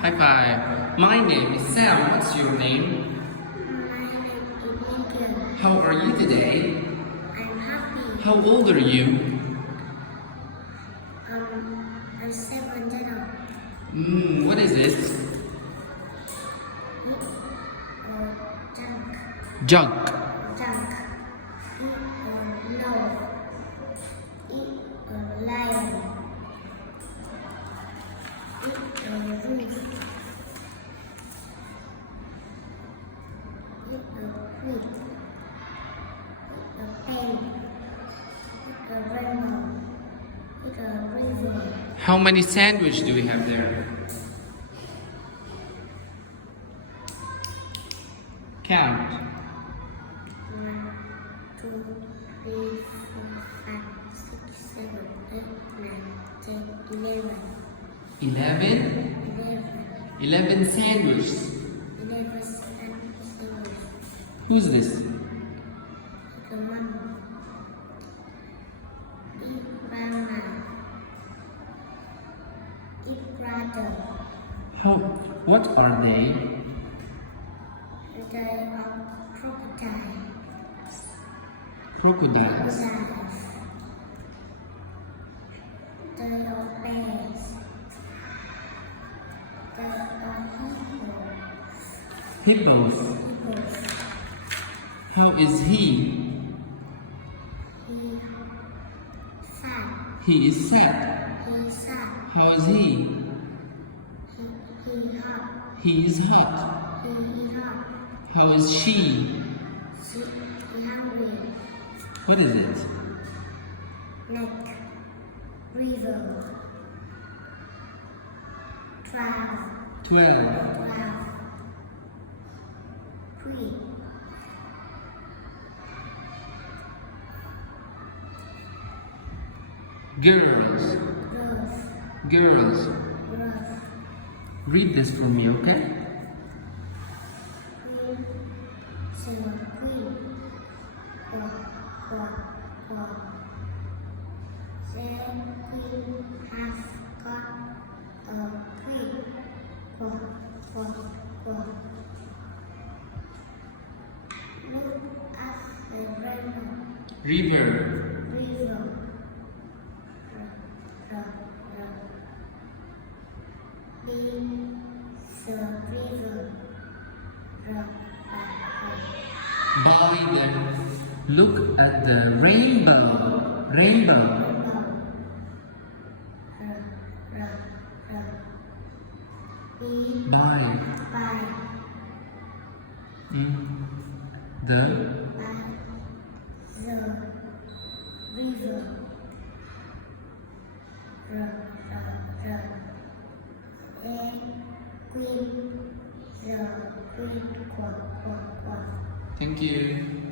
High five. My name is Sam. What's your name? My name is Lincoln. How are you today? I'm happy. How old are you? I'm 7 years old. What is it? Junk. Jug. Junk. No. Lion. Roof. Queen. Pen. Rainbow. River. How many sandwich do we have there? Count. 1, 2, 3, 4, 5, 6, 7, 8, 9, 10, 11. 11? 11. 11 sandwiches. 11 sandwiches. Who's this? The mom. Big grandma. Big brother. What are they? They are crocodile. Crocodiles. Crocodiles. They are bears. They are hippos. Hippos. Hippos. How is he? He fat. He is sad. He is sad. How is he? He hot. He is hot. He hot. How is she? He hungry. What is it? Neck. River. 12. 12. 12. Queen. Girls. Girls. Girls. Girls. Read this for me, okay? Queen. Silver queen. Quack. Then queen has got a queen. Quack. Look at the rainbow. River. River. In the river. Boy, then look at the rainbow. Rainbow. By. By The. the river. Queen, quack. Thank you.